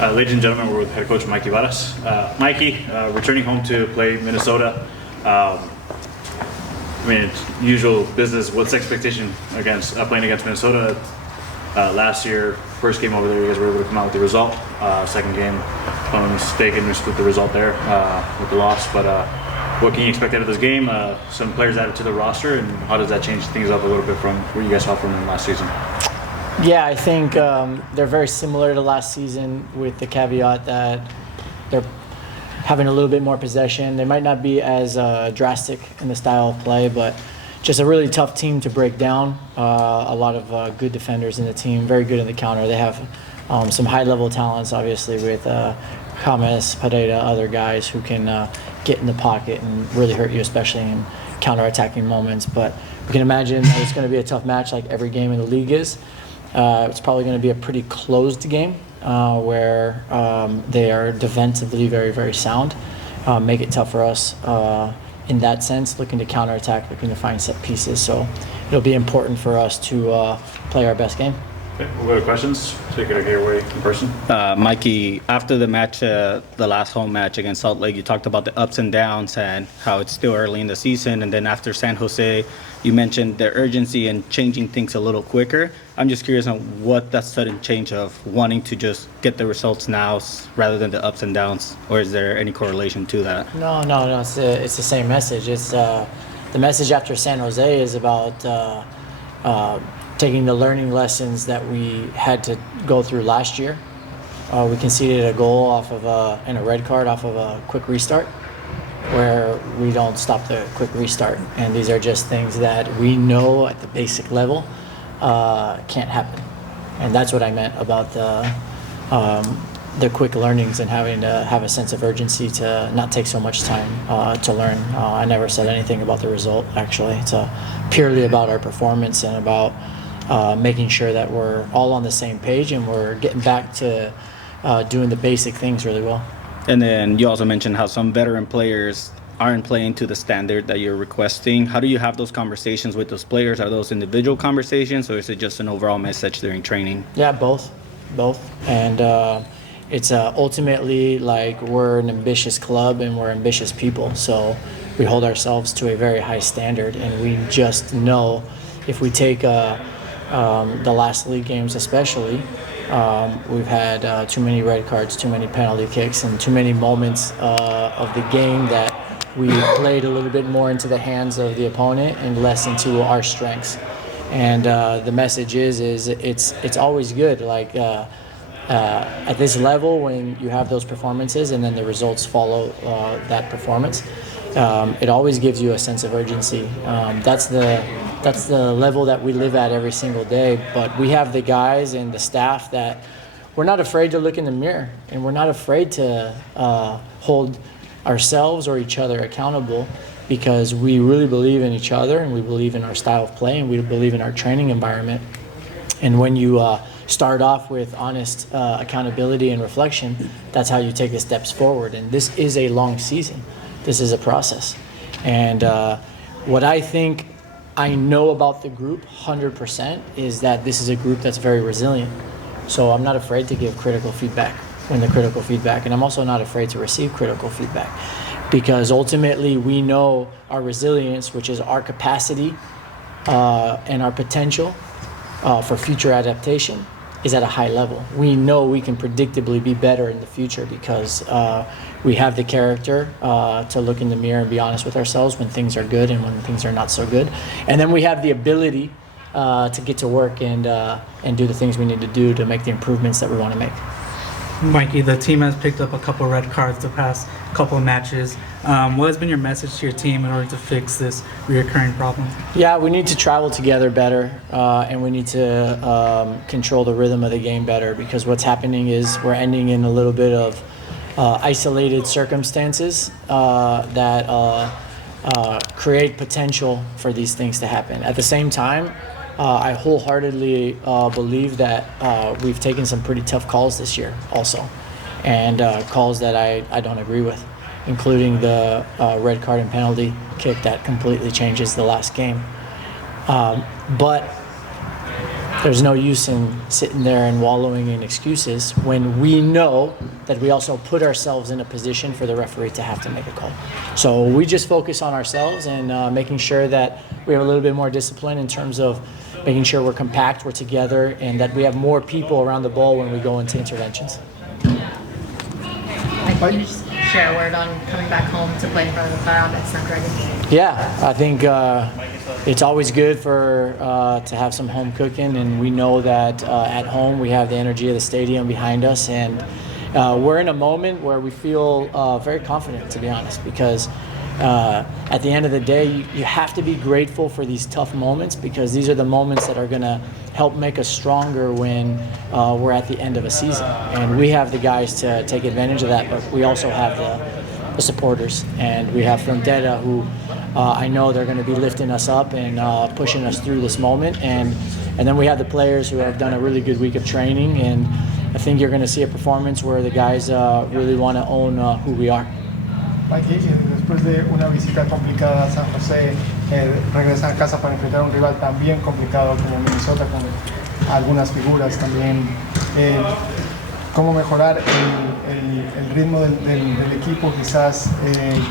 Ladies and gentlemen, we're with head coach Mikey Varas. Mikey, returning home to play Minnesota. It's usual business. What's the expectation against playing against Minnesota? Last year, first game over there, you guys were able to come out with the result. Second game, if I'm mistaken, we split the result there with the loss. But what can you expect out of this game? Some players added to the roster, and how does that change things up a little bit from what you guys saw from them last season? Yeah, I think they're very similar to last season with the caveat that they're having a little bit more possession. They might not be as drastic in the style of play, but just a really tough team to break down. A lot of good defenders in the team, very good in the counter. They have some high-level talents, obviously, with James, Pereira, other guys who can get in the pocket and really hurt you, especially in counter-attacking moments. But we can imagine that it's going to be a tough match like every game in the league is. It's probably going to be a pretty closed game where they are defensively very, very sound. Make it tough for us in that sense, looking to counterattack, looking to find set pieces. So it'll be important for us to play our best game. Okay, we'll go to questions. So you can get away in person. Mikey, after the match, the last home match against Salt Lake, you talked about the ups and downs and how it's still early in the season. And then after San Jose, you mentioned the urgency and changing things a little quicker. I'm just curious on what that sudden change of wanting to just get the results now rather than the ups and downs, or is there any correlation to that? No. It's the same message. It's the message after San Jose is about taking the learning lessons that we had to go through last year. We conceded a goal off of and a red card off of a quick restart, where we don't stop the quick restart. And these are just things that we know at the basic level can't happen. And that's what I meant about the quick learnings and having to have a sense of urgency to not take so much time to learn. I never said anything about the result, actually. It's purely about our performance and about making sure that we're all on the same page and we're getting back to doing the basic things really well. And then you also mentioned how some veteran players aren't playing to the standard that you're requesting. How do you have those conversations with those players? Are those individual conversations, or is it just an overall message during training? Yeah, both. And it's ultimately like we're an ambitious club and we're ambitious people. So we hold ourselves to a very high standard, and we just know if we take the last league games especially, we've had too many red cards, too many penalty kicks, and too many moments of the game that we played a little bit more into the hands of the opponent and less into our strengths. And the message is it's always good. Like at this level, when you have those performances and then the results follow that performance, it always gives you a sense of urgency. That's the level that we live at every single day. But we have the guys and the staff that we're not afraid to look in the mirror, and we're not afraid to hold ourselves or each other accountable, because we really believe in each other and we believe in our style of play and we believe in our training environment. And when you start off with honest accountability and reflection, that's how you take the steps forward. And this is a long season. This is a process. And what I think I know about the group 100% is that this is a group that's very resilient. So I'm not afraid to give critical feedback when the critical feedback, and I'm also not afraid to receive critical feedback, because ultimately we know our resilience, which is our capacity and our potential for future adaptation, is at a high level. We know we can predictably be better in the future because we have the character to look in the mirror and be honest with ourselves when things are good and when things are not so good. And then we have the ability to get to work and do the things we need to do to make the improvements that we want to make. Mikey, the team has picked up a couple of red cards the past couple of matches. What has been your message to your team in order to fix this reoccurring problem? Yeah, we need to travel together better, and we need to control the rhythm of the game better, because what's happening is we're ending in a little bit of isolated circumstances that create potential for these things to happen. At the same time, I wholeheartedly believe that we've taken some pretty tough calls this year also, and calls that I don't agree with, including the red card and penalty kick that completely changes the last game. But there's no use in sitting there and wallowing in excuses when we know that we also put ourselves in a position for the referee to have to make a call. So we just focus on ourselves and making sure that we have a little bit more discipline in terms of making sure we're compact, we're together, and that we have more people around the ball when we go into interventions. Can you just share a word on coming back home to play in front of the crowd at Snapdragon? Yeah, I think it's always good for to have some home cooking, and we know that at home we have the energy of the stadium behind us, and we're in a moment where we feel very confident, to be honest, because at the end of the day, you have to be grateful for these tough moments, because these are the moments that are going to help make us stronger when we're at the end of a season. And we have the guys to take advantage of that, but we also have the supporters, and we have Frontera, who I know they're going to be lifting us up and pushing us through this moment. And then we have the players who have done a really good week of training, and I think you're going to see a performance where the guys really want to own who we are. Mikey, después de una visita complicada a San José, regresan a casa para enfrentar a un rival también complicado como Minnesota, con algunas figuras también. ¿Cómo mejorar el ritmo del equipo? Quizás,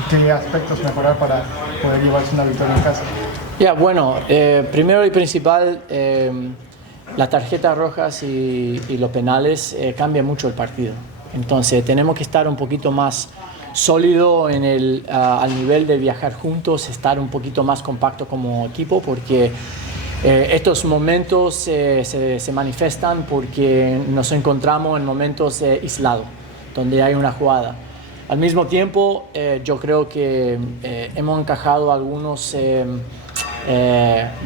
¿qué aspectos mejorar para poder llevarse una victoria en casa? Ya, bueno, primero y principal, las tarjetas rojas y los penales cambian mucho el partido. Entonces tenemos que estar un poquito más sólido al nivel de viajar juntos, estar un poquito más compacto como equipo, porque estos momentos se manifiestan porque nos encontramos en momentos aislados, donde hay una jugada. Al mismo tiempo, yo creo que hemos encajado algunos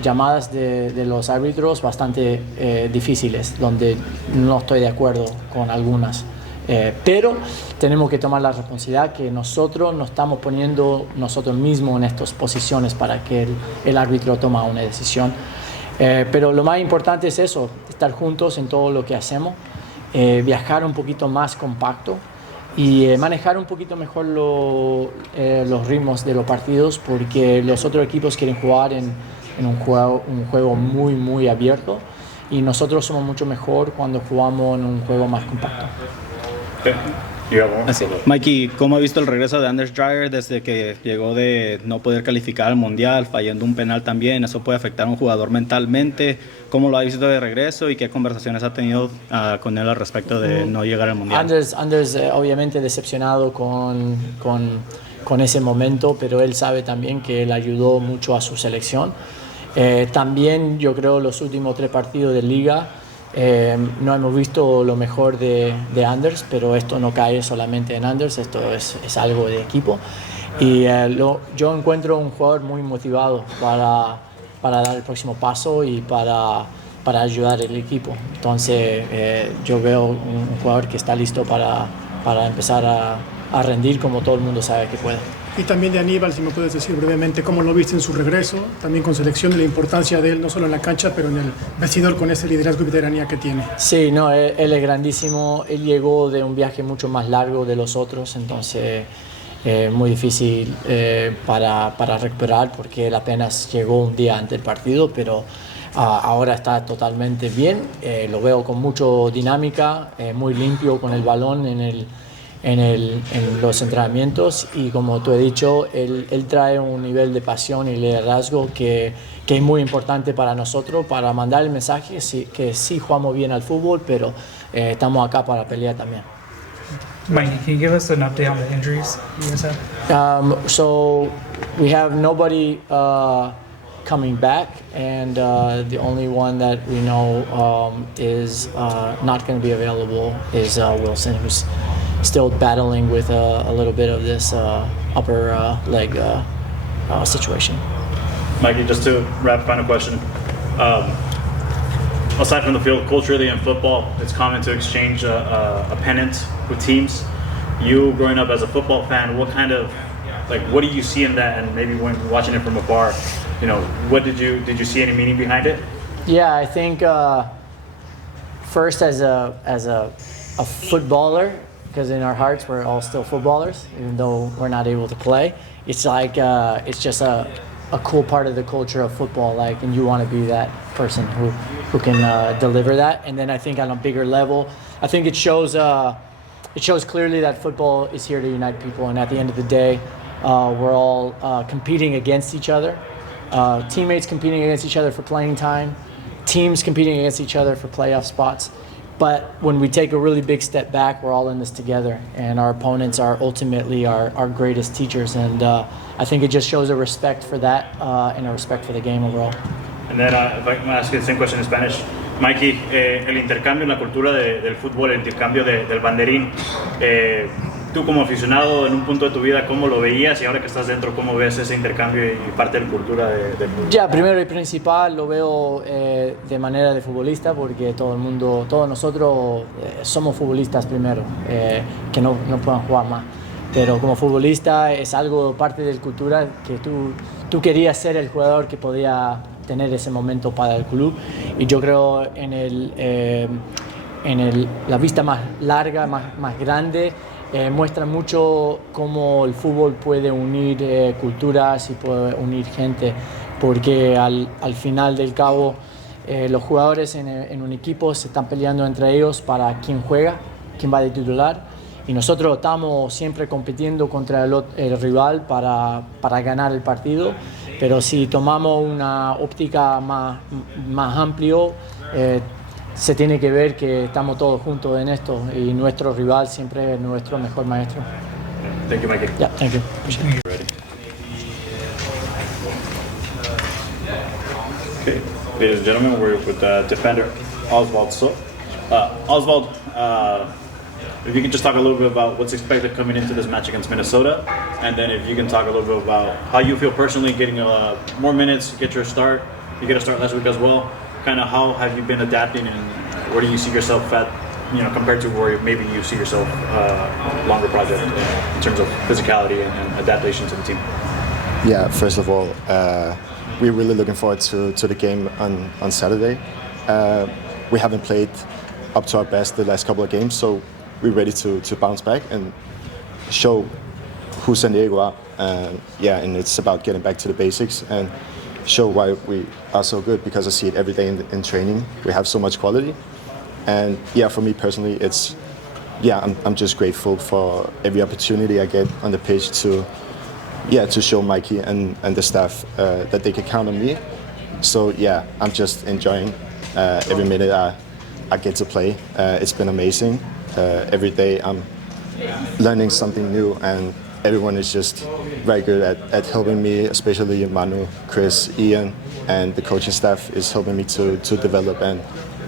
llamadas de los árbitros bastante difíciles, donde no estoy de acuerdo con algunas. Pero tenemos que tomar la responsabilidad que nosotros nos estamos poniendo nosotros mismos en estas posiciones para que el árbitro tome una decisión. Pero lo más importante es eso, estar juntos en todo lo que hacemos, viajar un poquito más compacto y manejar un poquito mejor los ritmos de los partidos, porque los otros equipos quieren jugar en un juego muy, muy abierto, y nosotros somos mucho mejor cuando jugamos en un juego más compacto. Mikey, ¿cómo ha visto el regreso de Anders Dreyer desde que llegó de no poder calificar al Mundial, fallando un penal también? ¿Eso puede afectar a un jugador mentalmente? ¿Cómo lo ha visto de regreso y qué conversaciones ha tenido con él al respecto de no llegar al Mundial? Anders obviamente decepcionado con ese momento, pero él sabe también que él ayudó mucho a su selección. También yo creo los últimos 3 partidos de Liga no hemos visto lo mejor de Anders, pero esto no cae solamente en Anders, esto es algo de equipo. Y yo encuentro un jugador muy motivado para dar el próximo paso y para ayudar al equipo. Entonces yo veo un jugador que está listo para empezar a rendir como todo el mundo sabe que puede. Y también de Aníbal, si me puedes decir brevemente cómo lo viste en su regreso, también con selección, y la importancia de él no solo en la cancha, pero en el vestidor, con ese liderazgo y veteranía que tiene. Sí, no, él es grandísimo, él llegó de un viaje mucho más largo de los otros, entonces muy difícil para recuperar, porque él apenas llegó un día antes del partido, pero ahora está totalmente bien, lo veo con mucha dinámica, muy limpio con el balón en los entrenamientos, y como tú has dicho, él trae un nivel de pasión y liderazgo que es muy importante para nosotros, para mandar el mensaje que sí jugamos bien al fútbol, pero estamos acá para pelear también. Mikey, can you give us an update on the injuries you guys have? So we have nobody coming back, and the only one that we know is not going to be available is Wilson, who's still battling with a little bit of this upper leg situation. Mikey, just to wrap, final question. Aside from the field, culturally in football, it's common to exchange a pennant with teams. You, growing up as a football fan, what do you see in that? And maybe when watching it from afar, what did you see any meaning behind it? Yeah, I think first as a footballer, because in our hearts we're all still footballers, even though we're not able to play. It's like it's just a a cool part of the culture of football, like, and you want to be that person who can deliver that. And then I think on a bigger level, I think it shows clearly that football is here to unite people. And at the end of the day, we're all competing against each other, teammates competing against each other for playing time, teams competing against each other for playoff spots. But when we take a really big step back, we're all in this together, and our opponents are ultimately our greatest teachers. And I think it just shows a respect for that and a respect for the game overall. And then if I can ask you the same question in Spanish. Mikey, el intercambio en la cultura del fútbol, el intercambio del banderín, tú como aficionado en un punto de tu vida, ¿cómo lo veías? Y ahora que estás dentro, ¿cómo ves ese intercambio y parte de la cultura del fútbol? Ya, primero y principal lo veo de manera de futbolista, porque todos nosotros somos futbolistas primero, que no puedan jugar más. Pero como futbolista es algo parte de la cultura que tú querías ser el jugador que podía tener ese momento para el club, y yo creo en la vista más larga, más grande, muestra mucho cómo el fútbol puede unir culturas y puede unir gente, porque al final del cabo los jugadores en un equipo se están peleando entre ellos para quién juega, quién va de titular, y nosotros estamos siempre compitiendo contra el rival para ganar el partido. Pero si tomamos una óptica más amplio, se tiene que ver que estamos todos juntos en esto, y nuestro rival siempre es nuestro mejor maestro. Thank you, Mikey. Yeah, thank you. Appreciate it. Ready. Okay, ladies and gentlemen, we're with defender Osvald Soe. Osvald, if you can just talk a little bit about what's expected coming into this match against Minnesota, and then if you can talk a little bit about how you feel personally getting more minutes, get your start. You get a start last week as well. Kind of how have you been adapting, and where do you see yourself at, compared to where maybe you see yourself longer project in terms of physicality and adaptation to the team? Yeah, first of all, we're really looking forward to the game on Saturday. We haven't played up to our best the last couple of games, so we're ready to bounce back and show who SanDiego are. And it's about getting back to the basics and show why we are so good, because I see it every day in training. We have so much quality. And for me personally, I'm just grateful for every opportunity I get on the pitch to show Mikey and the staff that they can count on me. So I'm just enjoying every minute I get to play. It's been amazing. Every day I'm learning something new, and everyone is just very good at helping me, especially Manu, Chris, Ian, and the coaching staff is helping me to develop. And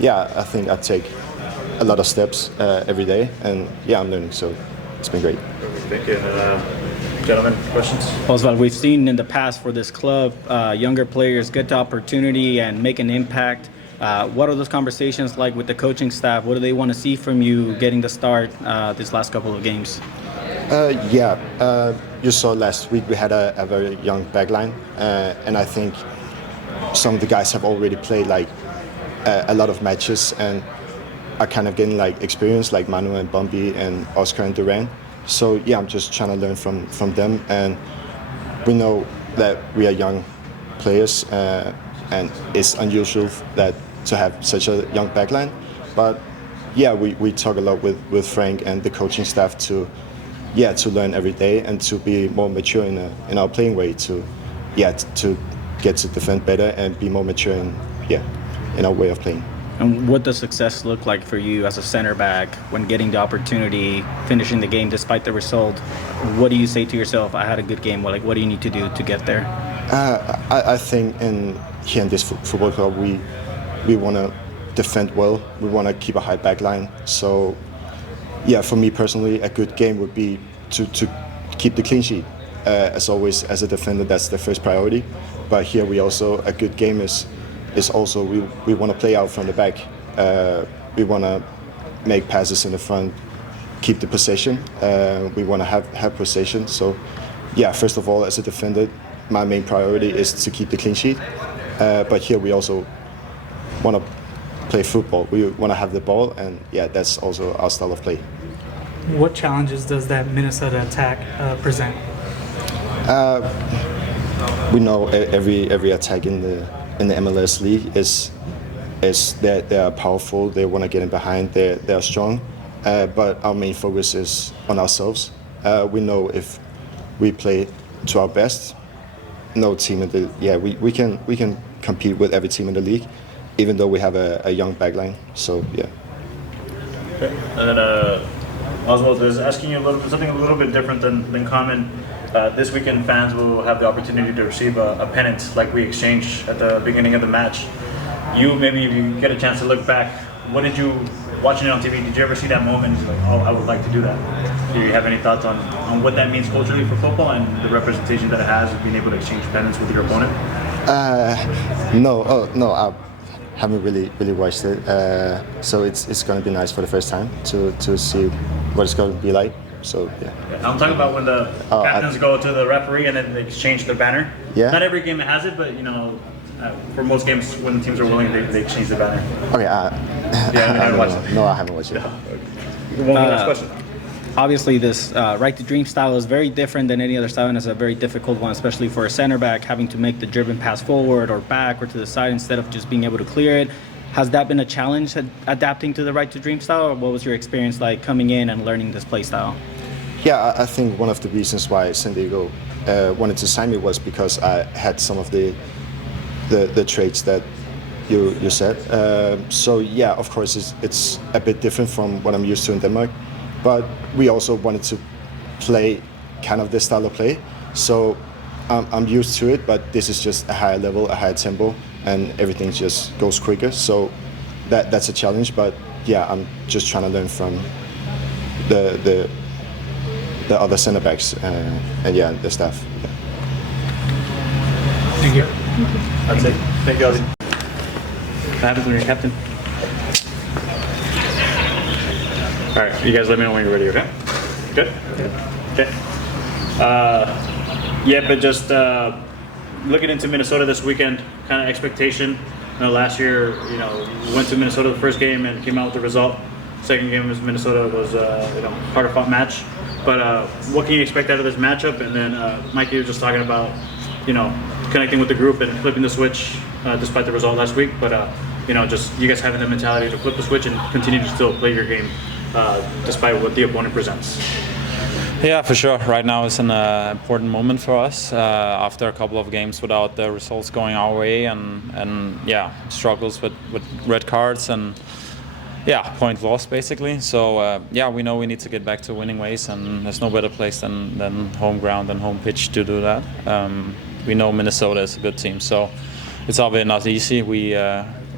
I think I take a lot of steps every day, and I'm learning, so it's been great. Thank you. Gentlemen, questions? Osvald, we've seen in the past for this club, younger players get the opportunity and make an impact. What are those conversations like with the coaching staff? What do they want to see from you getting the start this last couple of games? You saw last week we had a very young backline, and I think some of the guys have already played a lot of matches and are kind of getting experience, like Manu and Bumby and Oscar and Duran. So I'm just trying to learn from them, and we know that we are young players, and it's unusual to have such a young backline. But we talk a lot with Frank and the coaching staff to learn every day and to be more mature in our playing way, to get to defend better and be more mature in our way of playing. And what does success look like for you as a center back when getting the opportunity, finishing the game despite the result? What do you say to yourself, I had a good game? What do you need to do to get there? I think here in this football club, we want to defend well. We want to keep a high back line. So, for me personally, a good game would be to keep the clean sheet. As always, as a defender, that's the first priority. But here a good game is also we want to play out from the back. We want to make passes in the front, keep the possession. We want to have possession. So, first of all, as a defender, my main priority is to keep the clean sheet. But here we also want to play football. We want to have the ball, and that's also our style of play. What challenges does that Minnesota attack present? we know every attack in the MLS league is they are powerful. They want to get in behind. They are strong. But our main focus is on ourselves. We know if we play to our best, no team in the we can compete with every team in the league, even though we have a young backline. So yeah. Okay. And then Oswald is asking you something a little bit different than common. This weekend, fans will have the opportunity to receive a pennant like we exchanged at the beginning of the match. Maybe if you get a chance to look back, what did you, watching it on TV, did you ever see that moment and like, oh, I would like to do that? Do you have any thoughts on what that means culturally for football and the representation that it has of being able to exchange pennants with your opponent? No, I haven't really watched it. So it's going to be nice for the first time to see what it's going to be like. So yeah. I'm talking about when the captains go to the referee and then they exchange their banner. Yeah. Not every game has it, but for most games when teams are willing, they exchange the banner. Okay. I don't know. No, I haven't watched it. One last question. Obviously, this right to dream style is very different than any other style, and it's a very difficult one, especially for a center back, having to make the driven pass forward or back or to the side instead of just being able to clear it. Has that been a challenge adapting to the right to dream style, or what was your experience like coming in and learning this play style? Yeah, I think one of the reasons why SanDiego wanted to sign me was because I had some of the traits that you said. So yeah, of course it's a bit different from what I'm used to in Denmark, but we also wanted to play kind of this style of play. So I'm used to it, but this is just a higher level, a higher tempo, and everything just goes quicker. So that's a challenge. But yeah, I'm just trying to learn from the other center backs and yeah, the staff. Yeah. Thank you. That's it. Thank you, Ozzy. What happens when you're captain? All right, you guys let me know when you're ready, okay? Good? Okay. But just looking into Minnesota this weekend, kind of expectation. Last year, we went to Minnesota the first game and came out with the result. Second game was Minnesota was harder fought match. But what can you expect out of this matchup? And then Mikey was just talking about, connecting with the group and flipping the switch despite the result last week. But just you guys having the mentality to flip the switch and continue to still play your game despite what the opponent presents. Yeah, for sure. Right now is an important moment for us after a couple of games without the results going our way and struggles with red cards and point loss basically. So we know we need to get back to winning ways, and there's no better place than home ground and home pitch to do that. We know Minnesota is a good team, so it's obviously not easy. We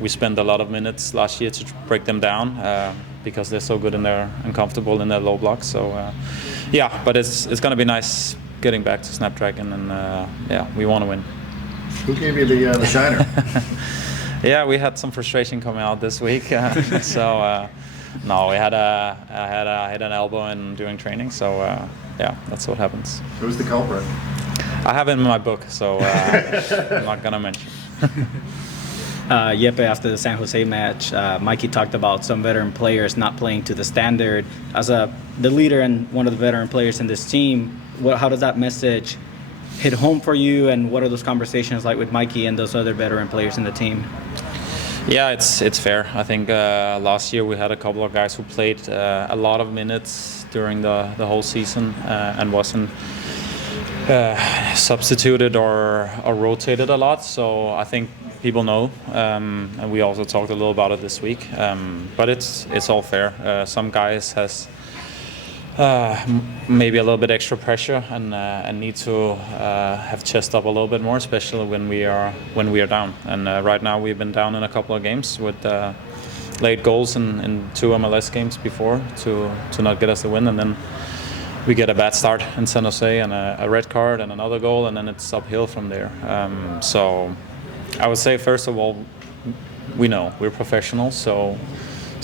spent a lot of minutes last year to break them down because they're so good in there and comfortable in their low blocks. So but it's going to be nice getting back to Snapdragon, and we want to win. Who gave you the shiner? Yeah, we had some frustration coming out this week. No, I hit an elbow during training. So that's what happens. Who's the culprit? I have it in my book, so I'm not gonna mention. Jeppe, after the San Jose match, Mikey talked about some veteran players not playing to the standard. As the leader and one of the veteran players in this team, how does that message hit home for you, and what are those conversations like with Mikey and those other veteran players in the team? Yeah, it's fair. I think last year we had a couple of guys who played a lot of minutes during the whole season and wasn't substituted or rotated a lot. So I think people know, and we also talked a little about it this week. But it's all fair. Some guys has maybe a little bit extra pressure and need to have chest up a little bit more, especially when we are down. And right now we've been down in a couple of games with late goals in 2 MLS games before to not get us the win, and then we get a bad start in San Jose and a red card and another goal, and then it's uphill from there. So I would say, first of all, we know we're professionals, so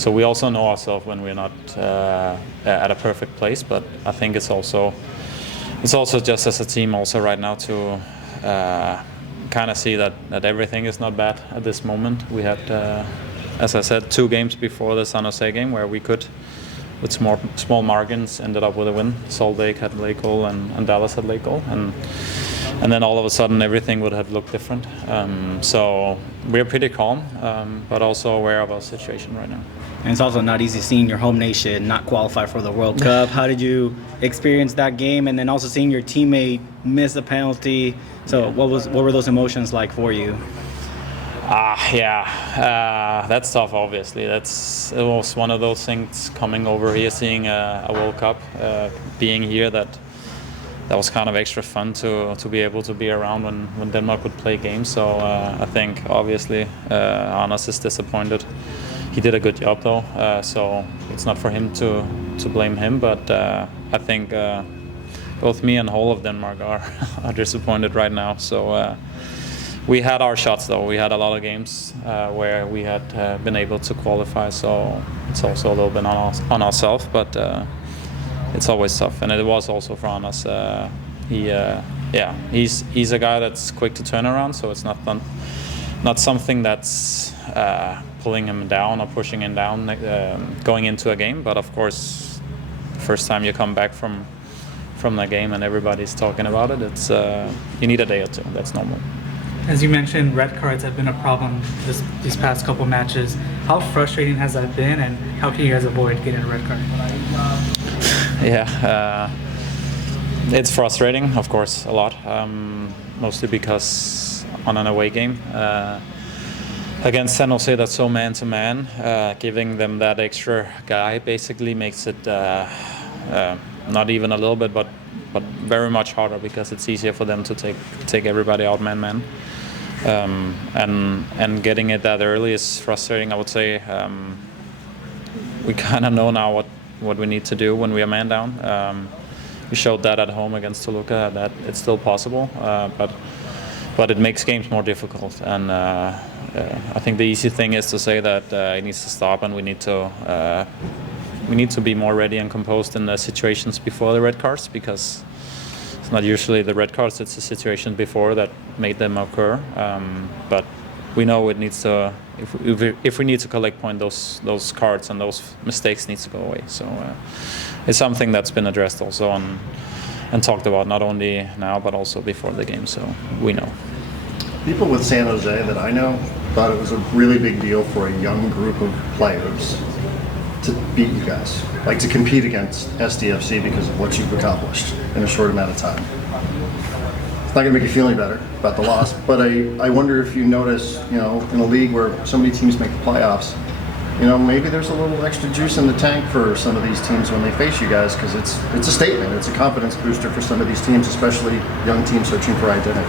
we also know ourselves when we're not at a perfect place. But I think it's also just as a team also right now to kind of see that everything is not bad at this moment. We had, as I said, 2 games before the San Jose game where we could, with small margins, ended up with a win. Salt Lake had late goal and Dallas had late goal, and and then all of a sudden everything would have looked different. So we're pretty calm, but also aware of our situation right now. And it's also not easy seeing your home nation not qualify for the World Cup. How did you experience that game, and then also seeing your teammate miss a penalty? So what were those emotions like for you? That's tough. Obviously, it was one of those things coming over here, seeing a World Cup, being here. That was kind of extra fun to be able to be around when Denmark would play games. So I think obviously Anders is disappointed. He did a good job though, so it's not for him to blame him. But I think both me and whole of Denmark are disappointed right now. So. We had our shots though. We had a lot of games where we had been able to qualify, so it's also a little bit on ourselves, but it's always tough. And it was also for us. He's a guy that's quick to turn around, so it's not something that's pulling him down or pushing him down going into a game. But of course, first time you come back from the game and everybody's talking about it, it's you need a day or two. That's normal. As you mentioned, red cards have been a problem these past couple matches. How frustrating has that been, and how can you guys avoid getting a red card? It's frustrating, of course, a lot. Mostly because on an away game against San Jose, that's so man-to-man, giving them that extra guy basically makes it not even a little bit, but very much harder, because it's easier for them to take everybody out man-man. And getting it that early is frustrating, I would say. We kind of know now what we need to do when we are man down. We showed that at home against Toluca, that it's still possible, but it makes games more difficult. And I think the easy thing is to say that it needs to stop, and we need to be more ready and composed in the situations before the red cards, because it's not usually the red cards, it's the situation before that made them occur. But we know it needs to, if we need to collect points, those cards and those mistakes needs to go away. So it's something that's been addressed also and talked about, not only now but also before the game. So we know. People with San Jose that I know thought it was a really big deal for a young group of players to beat you guys, like to compete against SDFC because of what you've accomplished in a short amount of time. It's not going to make you feel any better about the loss, but I wonder if you notice, in a league where so many teams make the playoffs, maybe there's a little extra juice in the tank for some of these teams when they face you guys, because it's a statement, it's a confidence booster for some of these teams, especially young teams searching for identity.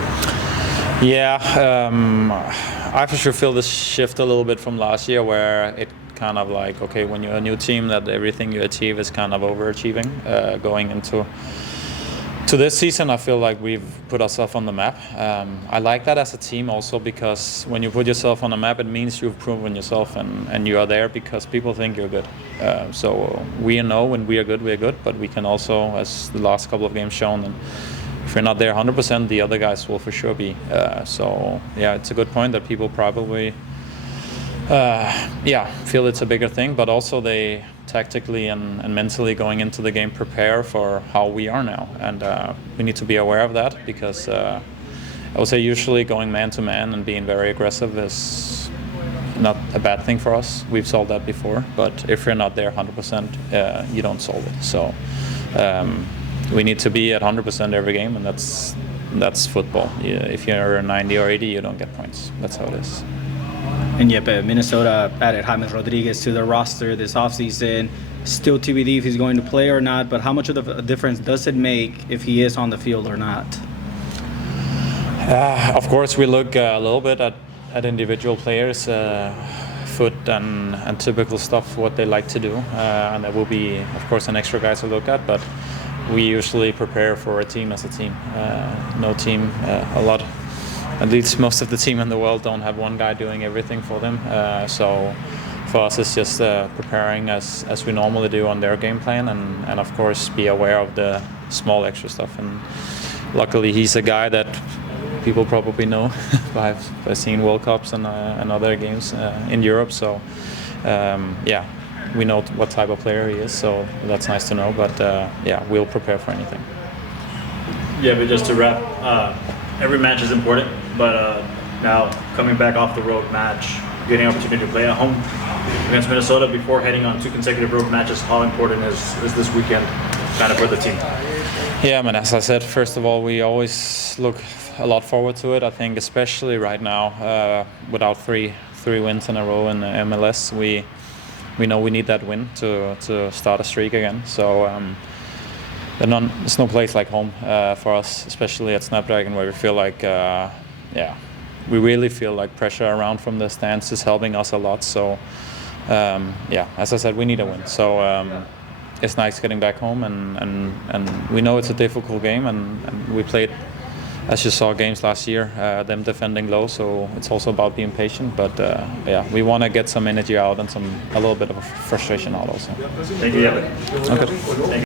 I for sure feel this shift a little bit from last year, where it kind of like, okay, when you're a new team, that everything you achieve is kind of overachieving. Going into this season, I feel like we've put ourselves on the map. I like that as a team also, because when you put yourself on the map, it means you've proven yourself, and you are there because people think you're good. So we know when we are good, but we can also, as the last couple of games shown, and if we're not there 100%, the other guys will for sure be. So it's a good point that people probably feel it's a bigger thing, but also they tactically and mentally going into the game prepare for how we are now, and we need to be aware of that, because I would say usually going man-to-man and being very aggressive is not a bad thing for us. We've solved that before, but if you're not there 100%, you don't solve it. So we need to be at 100% every game, and that's football. If you're 90 or 80, you don't get points. That's how it is. And Jeppe, Minnesota added James Rodriguez to the roster this offseason. Still TBD if he's going to play or not, but how much of a difference does it make if he is on the field or not? Of course, we look a little bit at individual players, foot and typical stuff, what they like to do. And that will be, of course, an extra guy to look at, but we usually prepare for a team as a team. No team, at least most of the team in the world don't have one guy doing everything for them. So for us, it's just preparing as we normally do on their game plan, and of course be aware of the small extra stuff. And luckily, he's a guy that people probably know by seeing World Cups and other games in Europe. So we know what type of player he is. So that's nice to know. But we'll prepare for anything. Yeah, but just to wrap, every match is important, but now coming back off the road match, getting an opportunity to play at home against Minnesota before heading on 2 consecutive road matches, how important is this weekend kind of for the team? Yeah, man, as I said, first of all, we always look a lot forward to it. I think especially right now, without three wins in a row in the MLS, we know we need that win to start a streak again. So there's no place like home for us, especially at Snapdragon, where we feel like, we really feel like pressure around from the stands is helping us a lot. So as I said, we need a win. So it's nice getting back home, and we know it's a difficult game, and we played, as you saw, games last year, them defending low, so it's also about being patient. But we want to get some energy out and a little bit of frustration out also. Thank you, Jeppe. Okay.